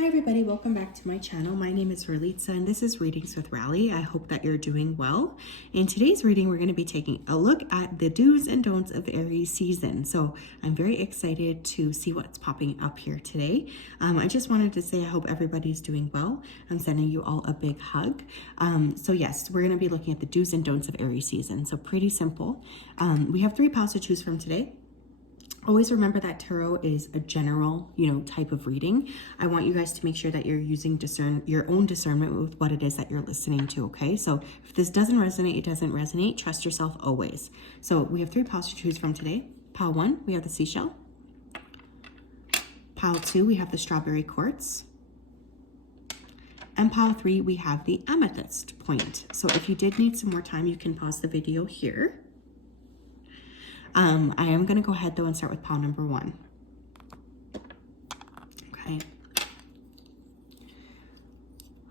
Hi everybody, welcome back to my channel. My name is Ralitza and this is Readings with Rally. I hope that you're doing well. In today's reading, we're going to be taking a look at the do's and don'ts of Aries season. So I'm very excited to see what's popping up here today. I just wanted to say I hope everybody's doing well. I'm sending you all a big hug. So yes, we're going to be looking at the do's and don'ts of Aries season. So pretty simple. We have 3 piles to choose from today. Always remember that tarot is a general, type of reading. I want you guys to make sure that you're using your own discernment with what it is that you're listening to, okay? So if this doesn't resonate, it doesn't resonate. Trust yourself always. So we have 3 piles to choose from today. Pile 1, we have the seashell. Pile 2, we have the strawberry quartz. And pile 3, we have the amethyst point. So if you did need some more time, you can pause the video here. I am going to go ahead though and start with pile number 1. Okay.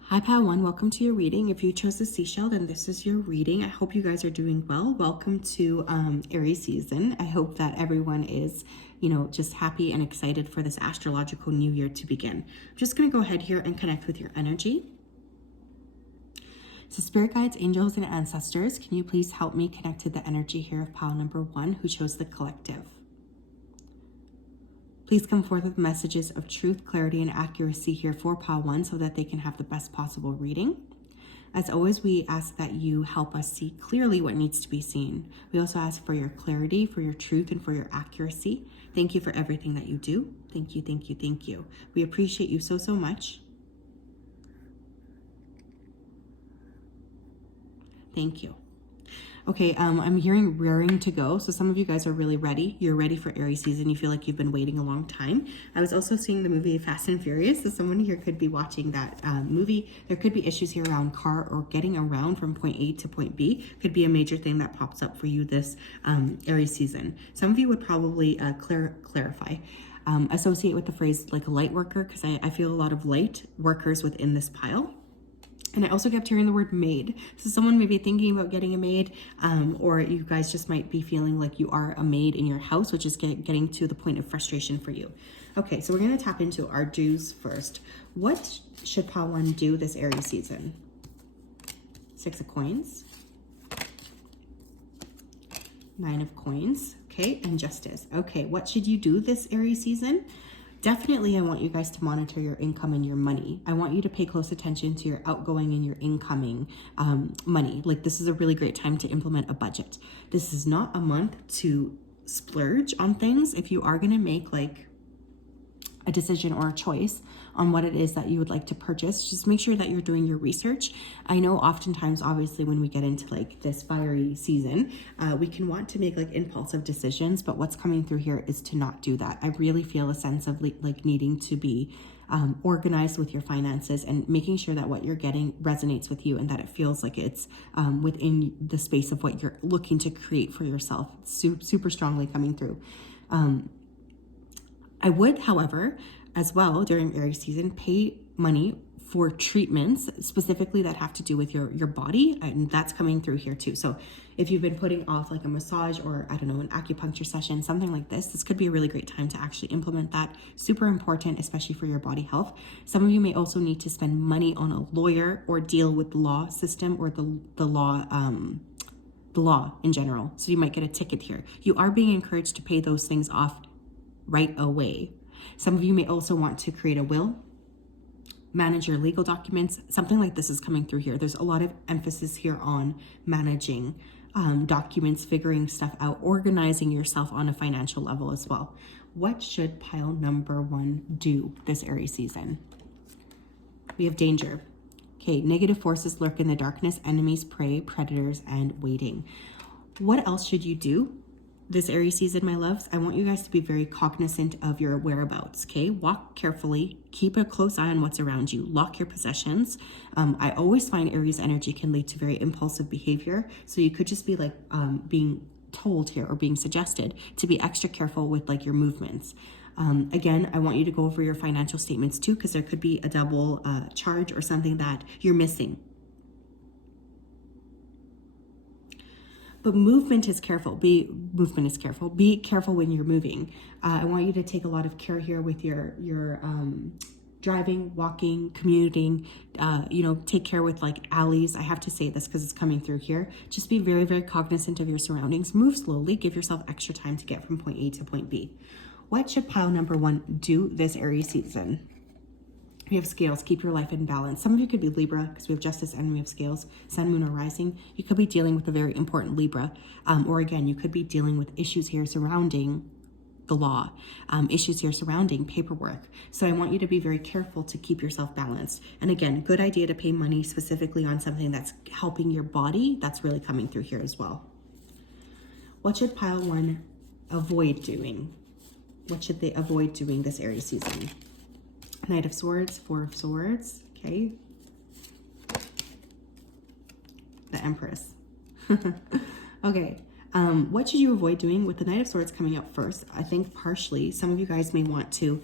Hi pile 1, welcome to your reading. If you chose the seashell, then this is your reading. I hope you guys are doing well. Welcome to Aries season. I hope that everyone is, just happy and excited for this astrological new year to begin. I'm just going to go ahead here and connect with your energy. So spirit guides, angels, and ancestors, can you please help me connect to the energy here of pile number 1 who chose the collective? Please come forth with messages of truth, clarity, and accuracy here for pile 1 so that they can have the best possible reading. As always, we ask that you help us see clearly what needs to be seen. We also ask for your clarity, for your truth, and for your accuracy. Thank you for everything that you do. Thank you, thank you, thank you. We appreciate you so much. Thank you. Okay, I'm hearing raring to go. So some of you guys are really ready. You're ready for Aries season. You feel like you've been waiting a long time. I was also seeing the movie Fast and Furious. So someone here could be watching that movie. There could be issues here around car or getting around from point A to point B. Could be a major thing that pops up for you this Aries season. Some of you would probably clarify. Associate with the phrase like a light worker, because I feel a lot of light workers within this pile. And I also kept hearing the word maid. So someone may be thinking about getting a maid, or you guys just might be feeling like you are a maid in your house, which is getting to the point of frustration for you. Okay, so we're going to tap into our do's first. What should pile 1 do this Aries season? 6 of coins. 9 of coins. Okay, and justice. Okay, what should you do this Aries season? Definitely, I want you guys to monitor your income and your money. I want you to pay close attention to your outgoing and your incoming money. Like, this is a really great time to implement a budget. This is not a month to splurge on things. If you are going to make like a decision or a choice on what it is that you would like to purchase, just make sure that you're doing your research. I know oftentimes, obviously, when we get into like this fiery season, we can want to make like impulsive decisions, but what's coming through here is to not do that. I really feel a sense of like needing to be organized with your finances and making sure that what you're getting resonates with you and that it feels like it's within the space of what you're looking to create for yourself. Super strongly coming through. I would, however, as well during Aries season, pay money for treatments specifically that have to do with your body, and that's coming through here too. So if you've been putting off like a massage or I don't know, an acupuncture session, something like this could be a really great time to actually implement that. Super important, especially for your body health. Some of you may also need to spend money on a lawyer or deal with the law system or the law in general. So you might get a ticket here. You are being encouraged to pay those things off right away. Some of you may also want to create a will, manage your legal documents. Something like this is coming through here. There's a lot of emphasis here on managing documents, figuring stuff out, organizing yourself on a financial level as well. What should pile number 1 do this Aries season? We have danger. Okay, negative forces lurk in the darkness, enemies, prey, predators, and waiting. What else should you do this Aries season, my loves? I want you guys to be very cognizant of your whereabouts, okay? Walk carefully, keep a close eye on what's around you, lock your possessions. I always find Aries energy can lead to very impulsive behavior. So you could just be like being told here or being suggested to be extra careful with like your movements. Again, I want you to go over your financial statements too, because there could be a double charge or something that you're missing. But movement is careful. Be careful when you're moving. I want you to take a lot of care here with your driving, walking, commuting, take care with like alleys. I have to say this because it's coming through here. Just be very, very cognizant of your surroundings. Move slowly. Give yourself extra time to get from point A to point B. What should pile number 1 do this Aries season? We have scales. Keep your life in balance. Some of you could be Libra because we have justice and we have scales, sun, moon, or rising. You could be dealing with a very important Libra. Or again, you could be dealing with issues here surrounding the law, issues here surrounding paperwork. So I want you to be very careful to keep yourself balanced. And again, good idea to pay money specifically on something that's helping your body. That's really coming through here as well. What should pile 1 avoid doing? What should they avoid doing this Aries season? Knight of Swords, 4 of Swords, okay. The Empress. Okay. What should you avoid doing with the Knight of Swords coming up first? I think partially, some of you guys may want to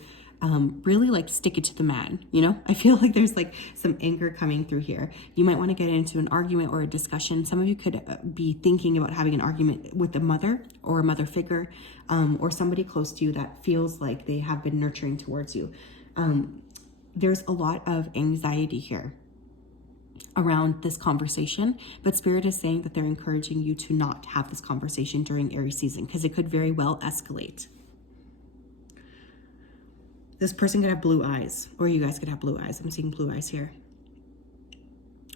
really like stick it to the man, I feel like there's like some anger coming through here. You might want to get into an argument or a discussion. Some of you could be thinking about having an argument with a mother or a mother figure, or somebody close to you that feels like they have been nurturing towards you. There's a lot of anxiety here around this conversation, but Spirit is saying that they're encouraging you to not have this conversation during Aries season because it could very well escalate. This person could have blue eyes, or you guys could have blue eyes. I'm seeing blue eyes here.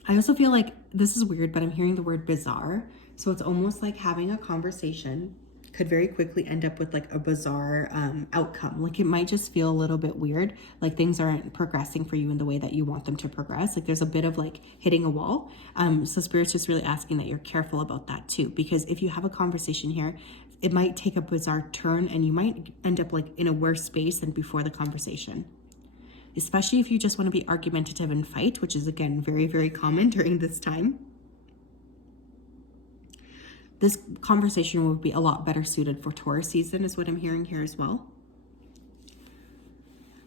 I also feel like this is weird, but I'm hearing the word bizarre. So it's almost like having a conversation could very quickly end up with like a bizarre outcome. Like it might just feel a little bit weird, like things aren't progressing for you in the way that you want them to progress. Like there's a bit of like hitting a wall. So Spirit's just really asking that you're careful about that too, because if you have a conversation here, it might take a bizarre turn and you might end up like in a worse space than before the conversation. Especially if you just want to be argumentative and fight, which is again, very, very common during this time. This conversation would be a lot better suited for Taurus season is what I'm hearing here as well.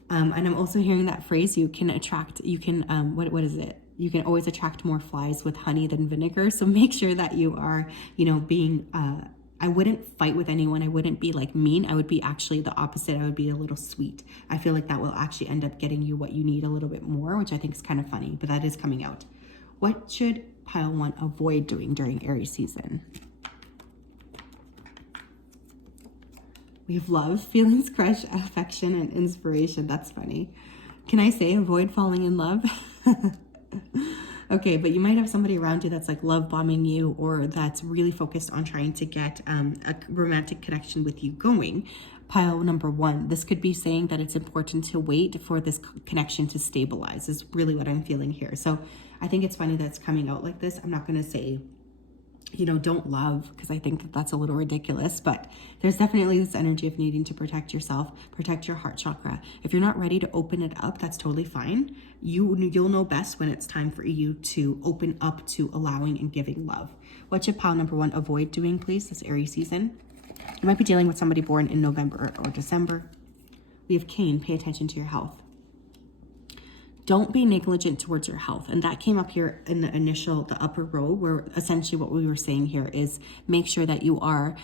And I'm also hearing that phrase, what is it? You can always attract more flies with honey than vinegar. So make sure that you are, being, I wouldn't fight with anyone. I wouldn't be like mean. I would be actually the opposite. I would be a little sweet. I feel like that will actually end up getting you what you need a little bit more, which I think is kind of funny, but that is coming out. What should pile 1 avoid doing during Aries season? We have love, feelings, crush, affection, and inspiration. That's funny. Can I say avoid falling in love? Okay, but you might have somebody around you that's like love bombing you, or that's really focused on trying to get a romantic connection with you going. Pile number 1, this could be saying that it's important to wait for this connection to stabilize is really what I'm feeling here. So I think it's funny that it's coming out like this. I'm not going to say don't love, because I think that that's a little ridiculous, but there's definitely this energy of needing to protect yourself, protect your heart chakra. If you're not ready to open it up, that's totally fine. You'll know best when it's time for you to open up to allowing and giving love. What should pile number 1 avoid doing, please, this Aries season? You might be dealing with somebody born in November or December. We have Cain, pay attention to your health. Don't be negligent towards your health. And that came up here in the upper row, where essentially what we were saying here is make sure that you are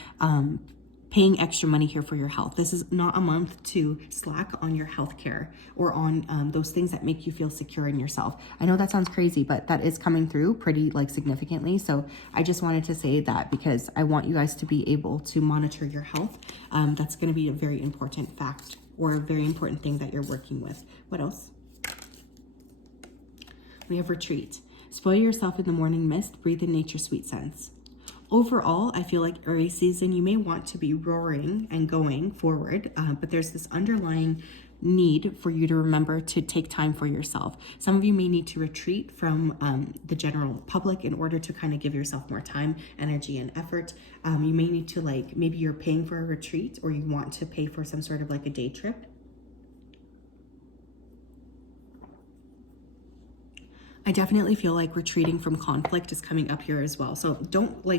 paying extra money here for your health. This is not a month to slack on your health care or on those things that make you feel secure in yourself. I know that sounds crazy, but that is coming through pretty significantly. So I just wanted to say that because I want you guys to be able to monitor your health. That's going to be a very important fact or a very important thing that you're working with. What else? We have retreat. Spoil yourself in the morning mist, breathe in nature's sweet scents. Overall, I feel like Aries season, you may want to be roaring and going forward, but there's this underlying need for you to remember to take time for yourself. Some of you may need to retreat from the general public in order to kind of give yourself more time, energy, and effort. You may need to maybe you're paying for a retreat, or you want to pay for some sort of a day trip. I definitely feel like retreating from conflict is coming up here as well. So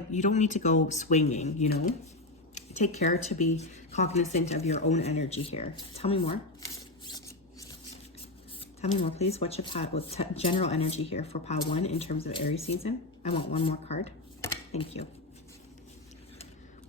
you don't need to go swinging, Take care to be cognizant of your own energy here. Tell me more. Tell me more, please. What's your general energy here for pile 1 in terms of Aries season? I want one more card. Thank you.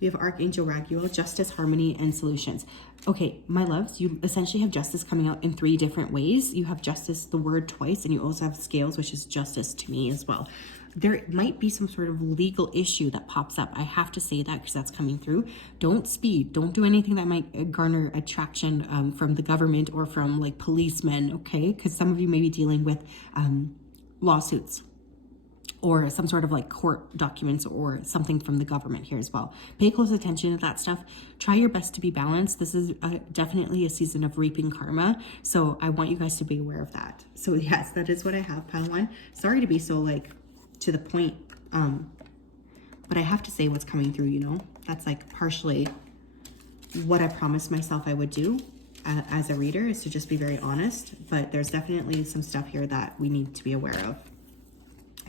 We have Archangel Raguel, justice, harmony, and solutions. Okay, my loves, you essentially have justice coming out in 3 different ways. You have justice, the word twice, and you also have scales, which is justice to me as well. There might be some sort of legal issue that pops up. I have to say that because that's coming through. Don't speed. Don't do anything that might garner attraction from the government or from like policemen, okay? Because some of you may be dealing with lawsuits or some sort of like court documents or something from the government here as well. Pay close attention to that stuff. Try your best to be balanced. This is definitely a season of reaping karma. So I want you guys to be aware of that. So yes, that is what I have, pile 1. Sorry to be so like to the point. But I have to say what's coming through, you know, that's like partially what I promised myself I would do as a reader, is to just be very honest. But there's definitely some stuff here that we need to be aware of.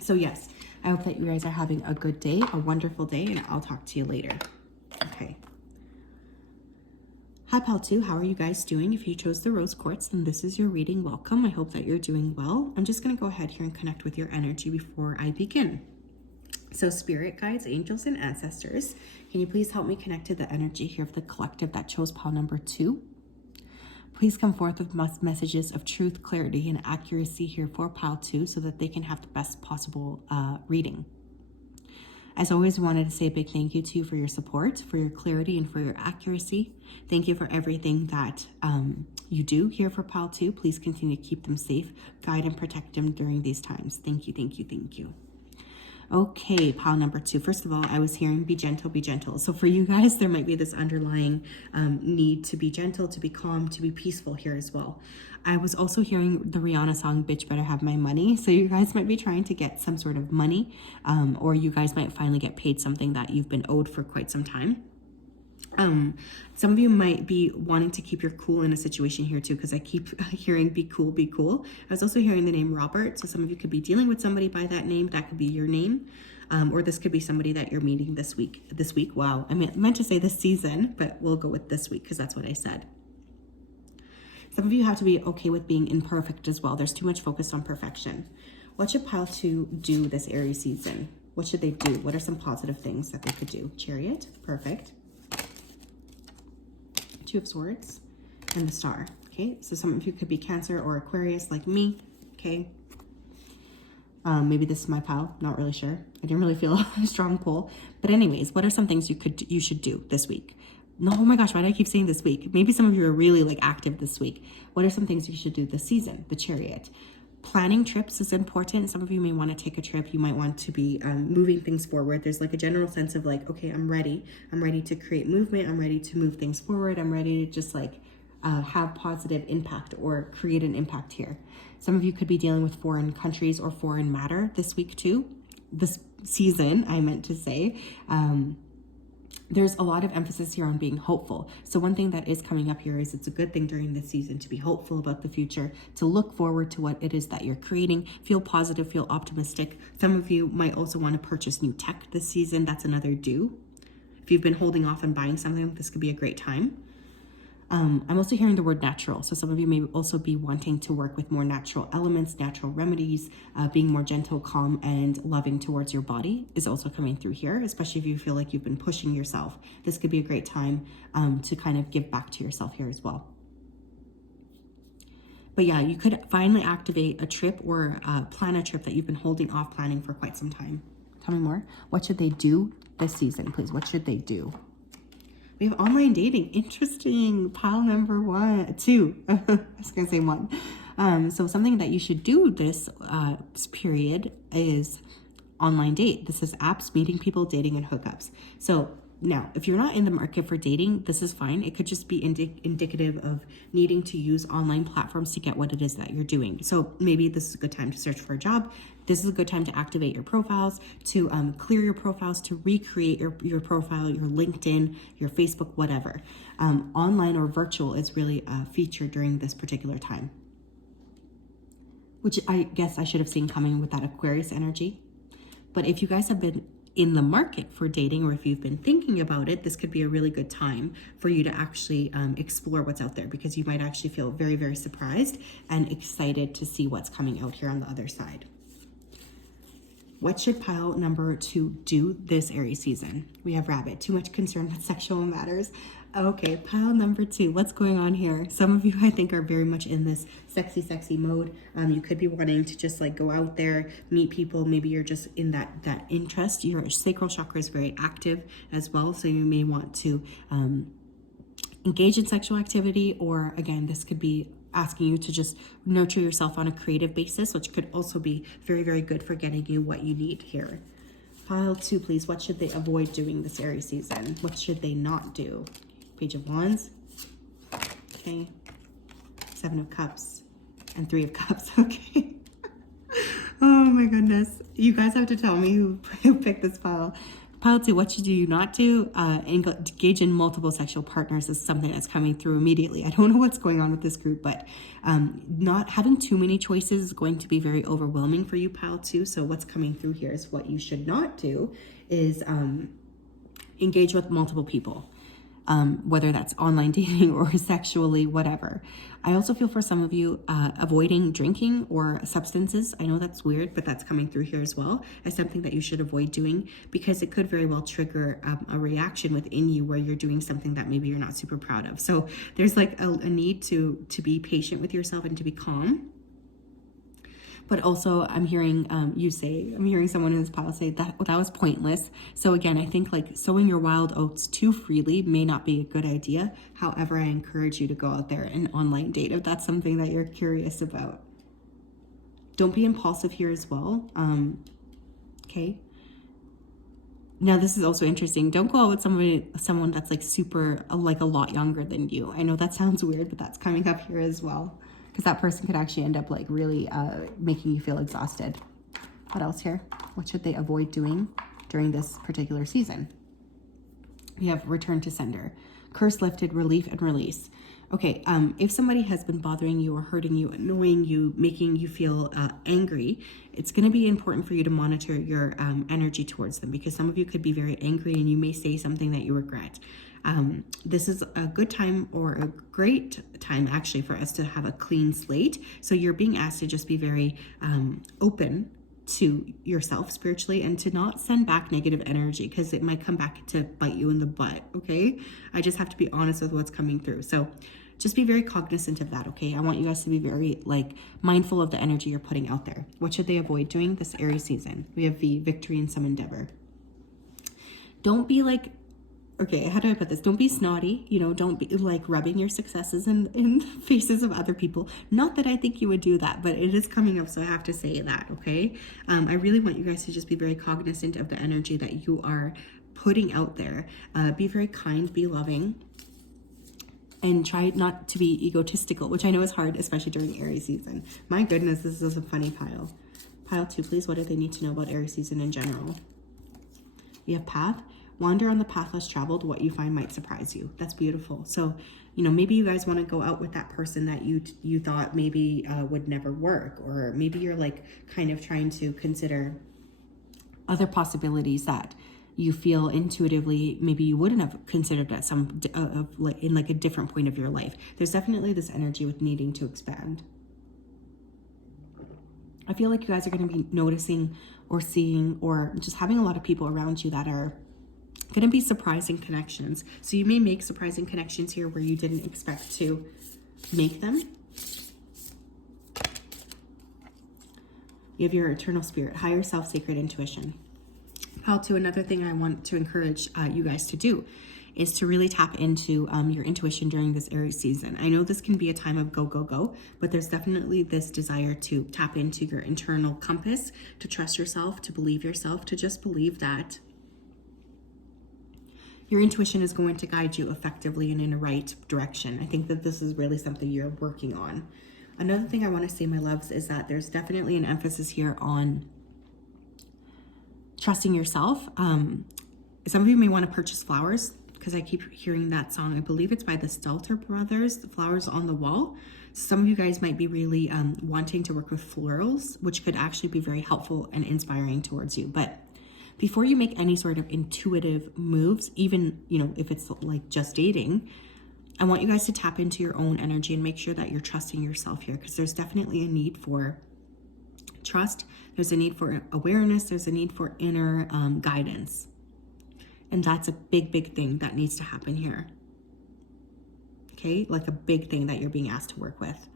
So yes, I hope that you guys are having a good day, a wonderful day, and I'll talk to you later. Okay. Hi, pile 2. How are you guys doing? If you chose the rose quartz, then this is your reading. Welcome. I hope that you're doing well. I'm just going to go ahead here and connect with your energy before I begin. So spirit guides, angels, and ancestors, can you please help me connect to the energy here of the collective that chose pile number 2? Please come forth with messages of truth, clarity, and accuracy here for pile 2 so that they can have the best possible reading. As always, I wanted to say a big thank you to you for your support, for your clarity, and for your accuracy. Thank you for everything that you do here for pile 2. Please continue to keep them safe, guide and protect them during these times. Thank you, thank you, thank you. Okay, pile number 2. First of all, I was hearing be gentle, be gentle. So for you guys, there might be this underlying need to be gentle, to be calm, to be peaceful here as well. I was also hearing the Rihanna song, Bitch Better Have My Money. So you guys might be trying to get some sort of money, or you guys might finally get paid something that you've been owed for quite some time. Some of you might be wanting to keep your cool in a situation here too, because I keep hearing be cool, be cool. I was also hearing the name Robert. So some of you could be dealing with somebody by that name. That could be your name. Or this could be somebody that you're meeting this week. Wow. I meant to say this season, but we'll go with this week because that's what I said. Some of you have to be okay with being imperfect as well. There's too much focus on perfection. What should pile 2 do this Aries season? What should they do? What are some positive things that they could do? Chariot, perfect. 2 of Swords and the Star. Okay, so some of you could be Cancer or Aquarius like me. Okay, maybe this is my pile, not really sure. I didn't really feel a strong pull, but anyways, what are some things you should do this week? No, oh my gosh, why do I keep saying this week? Maybe some of you are really like active this week. What are some things you should do this season? The Chariot. Planning trips is important. Some of you may want to take a trip. You might want to be moving things forward. There's like a general sense of like, okay, I'm ready. I'm ready to create movement. I'm ready to move things forward. I'm ready to just like have positive impact or create an impact here. Some of you could be dealing with foreign countries or foreign matter this week too. This season, I meant to say. There's a lot of emphasis here on being hopeful. So one thing that is coming up here is it's a good thing during this season to be hopeful about the future, to look forward to what it is that you're creating, feel positive, feel optimistic. Some of you might also want to purchase new tech this season. That's another do. If you've been holding off on buying something, this could be a great time. I'm also hearing the word natural. So some of you may also be wanting to work with more natural elements, natural remedies, being more gentle, calm, and loving towards your body is also coming through here, especially if you feel like you've been pushing yourself. This could be a great time to kind of give back to yourself here as well. But yeah, you could finally activate a trip or plan a trip that you've been holding off planning for quite some time. Tell me more. What should they do this season, please? What should they do? We have online dating. Interesting. Pile number 2. I was going to say 1. So something that you should do this period is online date. This is apps, meeting people, dating, and hookups. So now, if you're not in the market for dating, this is fine. It could just be indicative of needing to use online platforms to get what it is that you're doing. So maybe this is a good time to search for a job. This is a good time to activate your profiles, to clear your profiles, to recreate your profile, your LinkedIn, your Facebook, whatever. Online or virtual is really a feature during this particular time, which I guess I should have seen coming with that Aquarius energy. But if you guys have been in the market for dating, or if you've been thinking about it, this could be a really good time for you to actually explore what's out there, because you might actually feel very, very surprised and excited to see what's coming out here on the other side. What should pile number 2 do this Aries season? We have rabbit, too much concern with sexual matters. Okay, pile number 2, what's going on here? Some of you, I think, are very much in this sexy mode. You could be wanting to just like go out there, meet people. Maybe you're just in that interest. Your sacral chakra is very active as well. So you may want to engage in sexual activity, or again, this could be asking you to just nurture yourself on a creative basis, which could also be very, very good for getting you what you need here. Pile 2, please. What should they avoid doing this Aries season? What should they not do? Page of Wands. Okay. 7 of Cups and 3 of Cups. Okay. Oh my goodness. You guys have to tell me who picked this pile. Pile 2, what should you not do? Engage in multiple sexual partners is something that's coming through immediately. I don't know what's going on with this group, but not having too many choices is going to be very overwhelming for you, Pile 2. So what's coming through here is what you should not do is engage with multiple people. Whether that's online dating or sexually, whatever. I also feel for some of you avoiding drinking or substances. I know that's weird, but that's coming through here as well as something that you should avoid doing, because it could very well trigger a reaction within you where you're doing something that maybe you're not super proud of. So there's like a need to be patient with yourself and to be calm. But also I'm hearing I'm hearing someone in this pile say that was pointless. So again, I think like sowing your wild oats too freely may not be a good idea. However, I encourage you to go out there and online date if that's something that you're curious about. Don't be impulsive here as well. Okay. Now this is also interesting. Don't go out with someone that's like super, like a lot younger than you. I know that sounds weird, but that's coming up here as well, because that person could actually end up like really making you feel exhausted. What else here? What should they avoid doing during this particular season? We have return to sender, curse lifted, relief and release. Okay, if somebody has been bothering you or hurting you, annoying you, making you feel angry, it's going to be important for you to monitor your energy towards them, because some of you could be very angry and you may say something that you regret. This is a good time, or a great time actually, for us to have a clean slate. So you're being asked to just be very open to yourself spiritually and to not send back negative energy, because it might come back to bite you in the butt. Okay, I just have to be honest with what's coming through. So just be very cognizant of that. Okay, I want you guys to be very like mindful of the energy you're putting out there. What should they avoid doing this Aries season? We have V, victory in some endeavor. Don't be like, okay, how do I put this? Don't be snotty, don't be like rubbing your successes in the faces of other people. Not that I think you would do that, but it is coming up, so I have to say that, okay? I really want you guys to just be very cognizant of the energy that you are putting out there. Be very kind, be loving, and try not to be egotistical, which I know is hard, especially during Aries season. My goodness, this is a funny pile. Pile 2, please. What do they need to know about Aries season in general? We have path. Wander on the path less traveled. What you find might surprise you. That's beautiful. So, maybe you guys want to go out with that person that you thought maybe would never work, or maybe you're like kind of trying to consider other possibilities that you feel intuitively maybe you wouldn't have considered at some in like a different point of your life. There's definitely this energy with needing to expand. I feel like you guys are going to be noticing or seeing or just having a lot of people around you that are going to be surprising connections. So you may make surprising connections here where you didn't expect to make them. You have your eternal spirit, higher self, sacred intuition. Pile 2, another thing I want to encourage you guys to do is to really tap into your intuition during this Aries season. I know this can be a time of go, go, go, but there's definitely this desire to tap into your internal compass, to trust yourself, to believe yourself, to just believe that your intuition is going to guide you effectively and in a right direction. I think that this is really something you're working on. Another thing I want to say, my loves, is that there's definitely an emphasis here on trusting yourself. Some of you may want to purchase flowers, because I keep hearing that song. I believe it's by the Stelter Brothers, The Flowers on the Wall. Some of you guys might be really wanting to work with florals, which could actually be very helpful and inspiring towards you. But before you make any sort of intuitive moves, even, if it's like just dating, I want you guys to tap into your own energy and make sure that you're trusting yourself here, because there's definitely a need for trust, there's a need for awareness, there's a need for inner guidance. And that's a big, big thing that needs to happen here. Okay, like a big thing that you're being asked to work with.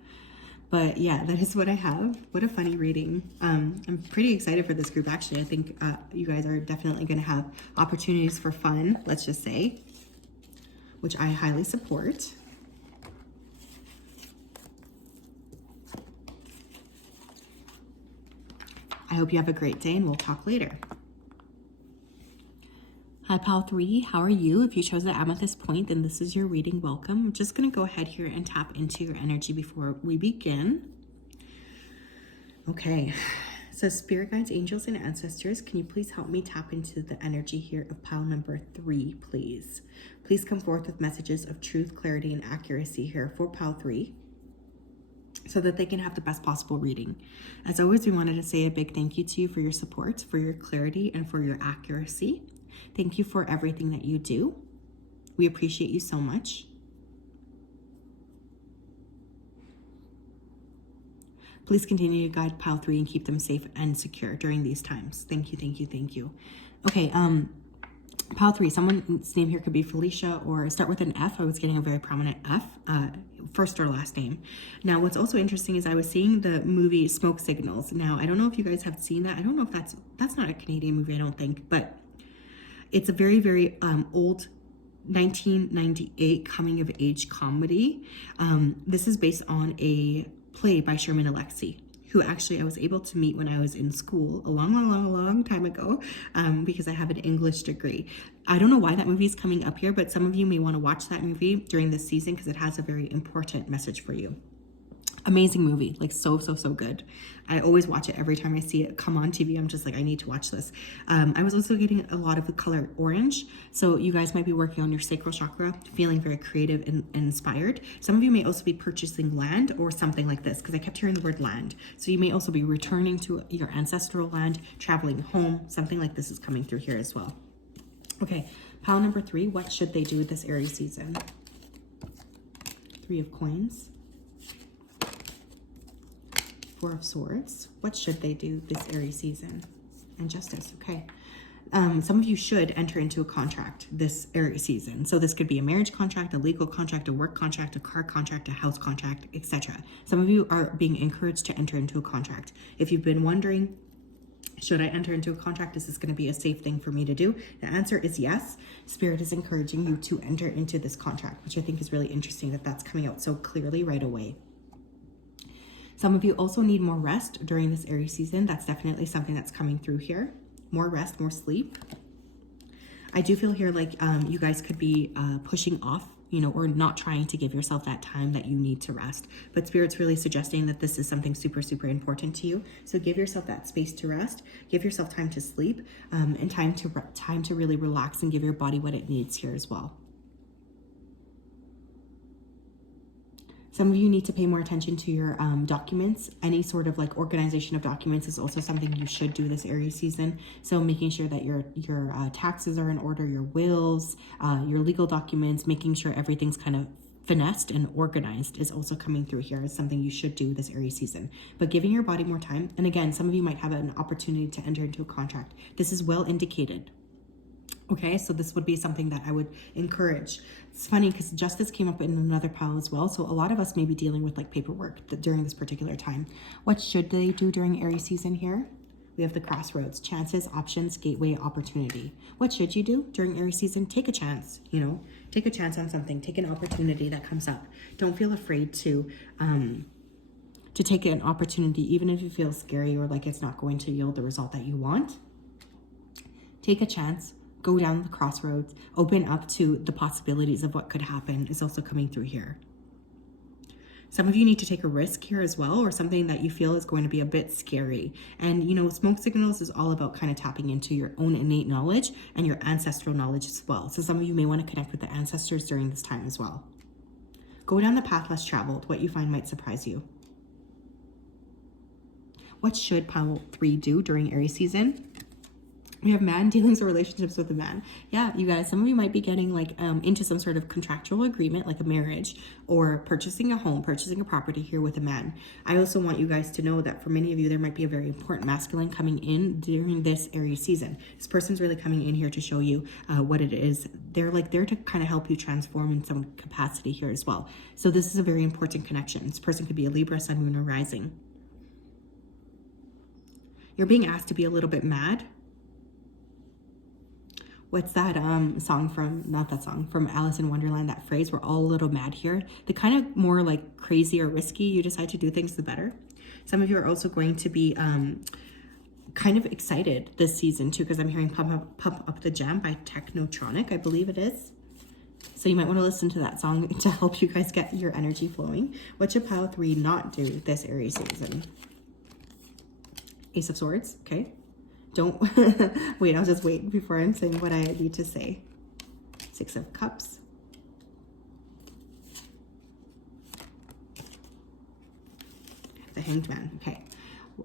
But yeah, that is what I have. What a funny reading. I'm pretty excited for this group, actually. I think you guys are definitely going to have opportunities for fun, let's just say, which I highly support. I hope you have a great day, and we'll talk later. Hi, Pal 3. How are you? If you chose the Amethyst Point, then this is your reading. Welcome. I'm just going to go ahead here and tap into your energy before we begin. Okay. So spirit guides, angels, and ancestors, can you please help me tap into the energy here of pile number 3, please? Please come forth with messages of truth, clarity, and accuracy here for pile 3, so that they can have the best possible reading. As always, we wanted to say a big thank you to you for your support, for your clarity, and for your accuracy. Thank you for everything that you do. We appreciate you so much. Please continue to guide pile 3 and keep them safe and secure during these times. Thank you, thank you, thank you. Okay, pile 3, someone's name here could be Felicia or start with an F. I was getting a very prominent F, first or last name. Now, what's also interesting is I was seeing the movie Smoke Signals. Now, I don't know if you guys have seen that. I don't know if that's not a Canadian movie, I don't think, but it's a very, very old 1998 coming of age comedy. This is based on a play by Sherman Alexie, who actually I was able to meet when I was in school a long time ago, because I have an English degree. I don't know why that movie is coming up here, but some of you may want to watch that movie during this season because it has a very important message for you. Amazing movie, like so good. I always watch it every time I see it come on TV. I'm just like, I need to watch this. I was also getting a lot of the color orange. So you guys might be working on your sacral chakra, feeling very creative and inspired. Some of you may also be purchasing land or something like this, because I kept hearing the word land. So you may also be returning to your ancestral land, traveling home. Something like this is coming through here as well. Okay, pile number 3, what should they do with this Aries season? 3 of Coins. 4 of Swords. What should they do this Aries season? And Justice. Okay. Some of you should enter into a contract this Aries season. So this could be a marriage contract, a legal contract, a work contract, a car contract, a house contract, etc. Some of you are being encouraged to enter into a contract. If you've been wondering, should I enter into a contract? Is this going to be a safe thing for me to do? The answer is yes. Spirit is encouraging you to enter into this contract, which I think is really interesting that that's coming out so clearly right away. Some of you also need more rest during this Aries season. That's definitely something that's coming through here. More rest, more sleep. I do feel here like you guys could be pushing off, or not trying to give yourself that time that you need to rest. But Spirit's really suggesting that this is something super important to you. So give yourself that space to rest. Give yourself time to sleep, and time to really relax and give your body what it needs here as well. Some of you need to pay more attention to your documents. Any sort of like organization of documents is also something you should do this Aries season. So making sure that your taxes are in order, your wills, your legal documents, making sure everything's kind of finessed and organized is also coming through here as something you should do this Aries season. But giving your body more time. And again, some of you might have an opportunity to enter into a contract. This is well indicated. Okay, so this would be something that I would encourage. It's funny because Justice came up in another pile as well. So a lot of us may be dealing with like paperwork during this particular time. What should they do during Aries season here? We have the Crossroads, chances, options, gateway, opportunity. What should you do during Aries season? Take a chance, take a chance on something, take an opportunity that comes up. Don't feel afraid to take an opportunity, even if you feel scary or like it's not going to yield the result that you want. Take a chance. Go down the crossroads, open up to the possibilities of what could happen is also coming through here. Some of you need to take a risk here as well, or something that you feel is going to be a bit scary. And Smoke Signals is all about kind of tapping into your own innate knowledge and your ancestral knowledge as well. So some of you may want to connect with the ancestors during this time as well. Go down the path less traveled. What you find might surprise you. What should pile 3 do during Aries season? We have man dealings or relationships with a man. Yeah, you guys, some of you might be getting like into some sort of contractual agreement, like a marriage, or purchasing a home, purchasing a property here with a man. I also want you guys to know that for many of you, there might be a very important masculine coming in during this Aries season. This person's really coming in here to show you what it is. They're like there to kind of help you transform in some capacity here as well. So this is a very important connection. This person could be a Libra, Sun, Moon, or Rising. You're being asked to be a little bit mad. What's that song from, not that song, from Alice in Wonderland, that phrase, we're all a little mad here. The kind of more like crazy or risky you decide to do things, the better. Some of you are also going to be kind of excited this season too, because I'm hearing Pump Up the Jam by Technotronic, I believe it is. So you might want to listen to that song to help you guys get your energy flowing. What should pile 3 not do this Aries season? Ace of Swords, okay. Don't wait, I'll just wait before I'm saying what I need to say. 6 of Cups. The Hanged Man, okay.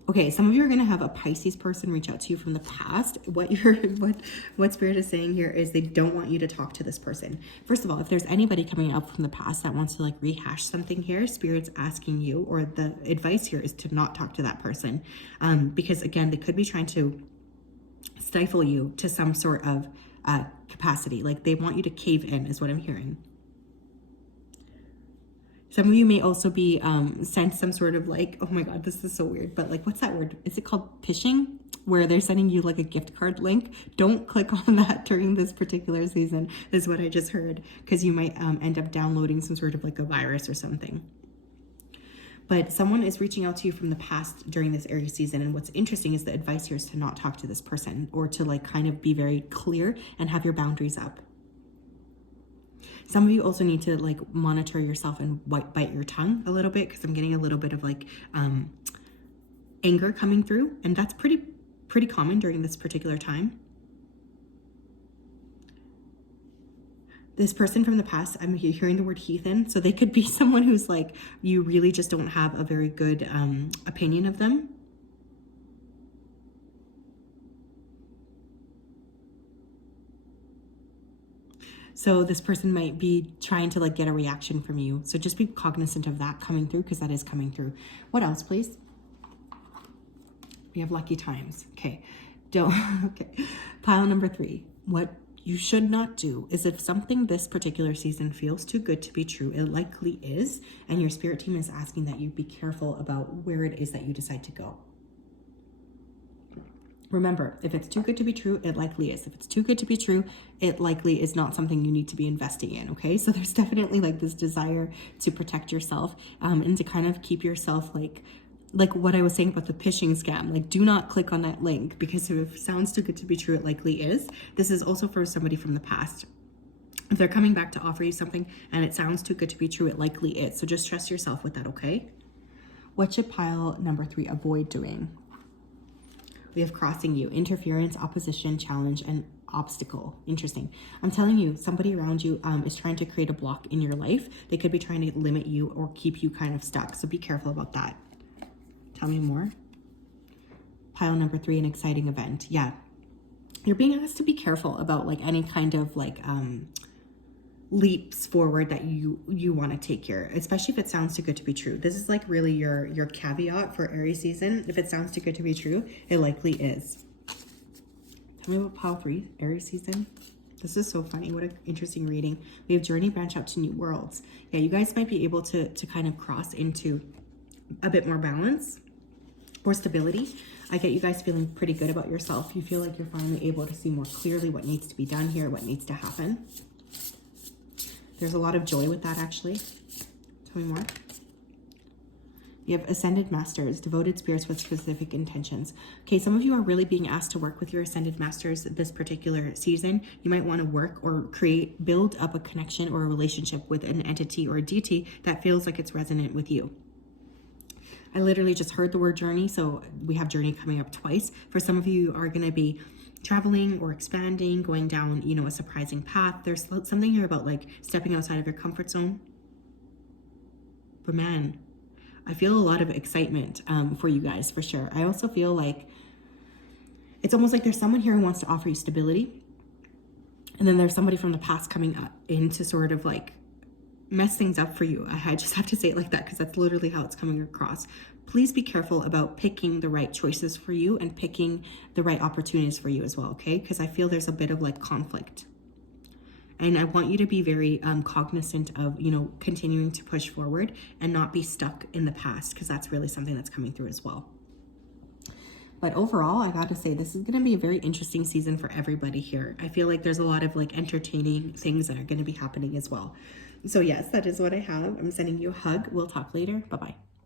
Okay, some of you are going to have a Pisces person reach out to you from the past. What Spirit is saying here is they don't want you to talk to this person. First of all, if there's anybody coming up from the past that wants to like rehash something here, Spirit's asking you, or the advice here is to not talk to that person. Because again, they could be trying to stifle you to some sort of capacity. Like they want you to cave in is what I'm hearing. Some of you may also be sent some sort of like, oh my God, this is so weird. But like, what's that word? Is it called phishing? Where they're sending you like a gift card link. Don't click on that during this particular season is what I just heard. Because you might end up downloading some sort of like a virus or something. But someone is reaching out to you from the past during this Aries season. And what's interesting is the advice here is to not talk to this person, or to like kind of be very clear and have your boundaries up. Some of you also need to like monitor yourself and bite your tongue a little bit, because I'm getting a little bit of like anger coming through. And that's pretty common during this particular time. This person from the past, I'm hearing the word heathen. So they could be someone who's like, you really just don't have a very good opinion of them. So this person might be trying to like get a reaction from you. So just be cognizant of that coming through, because that is coming through. What else, please? We have lucky times. Okay. Okay. Pile number 3. What you should not do is, if something this particular season feels too good to be true, it likely is, and your spirit team is asking that you be careful about where it is that you decide to go. Remember, if it's too good to be true, it likely is. If it's too good to be true, it likely is not something you need to be investing in, okay? So there's definitely like this desire to protect yourself and to kind of keep yourself like what I was saying about the phishing scam. Like, do not click on that link, because if it sounds too good to be true, it likely is. This is also for somebody from the past. If they're coming back to offer you something and it sounds too good to be true, it likely is. So just trust yourself with that, okay? What should pile number 3 avoid doing? We have crossing you, interference, opposition, challenge, and obstacle. Interesting. I'm telling you, somebody around you is trying to create a block in your life. They could be trying to limit you or keep you kind of stuck. So be careful about that. Tell me more. Pile number 3, an exciting event. Yeah. You're being asked to be careful about like any kind of like leaps forward that you want to take here, especially if it sounds too good to be true. This is like really your caveat for Aries season. If it sounds too good to be true, it likely is. Tell me about pile 3, Aries season. This is so funny. What an interesting reading. We have journey, branch out to new worlds. Yeah, you guys might be able to kind of cross into a bit more balance or stability. I get you guys feeling pretty good about yourself. You feel like you're finally able to see more clearly what needs to be done here, what needs to happen. There's a lot of joy with that, actually. Tell me more. You have ascended masters, devoted spirits with specific intentions. Okay, some of you are really being asked to work with your ascended masters this particular season. You might want to work or build up a connection or a relationship with an entity or a deity that feels like it's resonant with you. I literally just heard the word journey, so we have journey coming up twice. For some of you are going to be traveling or expanding, going down, a surprising path. There's something here about like stepping outside of your comfort zone. But man, I feel a lot of excitement for you guys, for sure. I also feel like it's almost like there's someone here who wants to offer you stability. And then there's somebody from the past coming up in to sort of like mess things up for you. I just have to say it like that because that's literally how it's coming across. Please be careful about picking the right choices for you and picking the right opportunities for you as well, okay? Because I feel there's a bit of like conflict. And I want you to be very cognizant of, you know, continuing to push forward and not be stuck in the past, because that's really something that's coming through as well. But overall, I got to say, this is going to be a very interesting season for everybody here. I feel like there's a lot of like entertaining things that are going to be happening as well. So yes, that is what I have. I'm sending you a hug. We'll talk later. Bye-bye.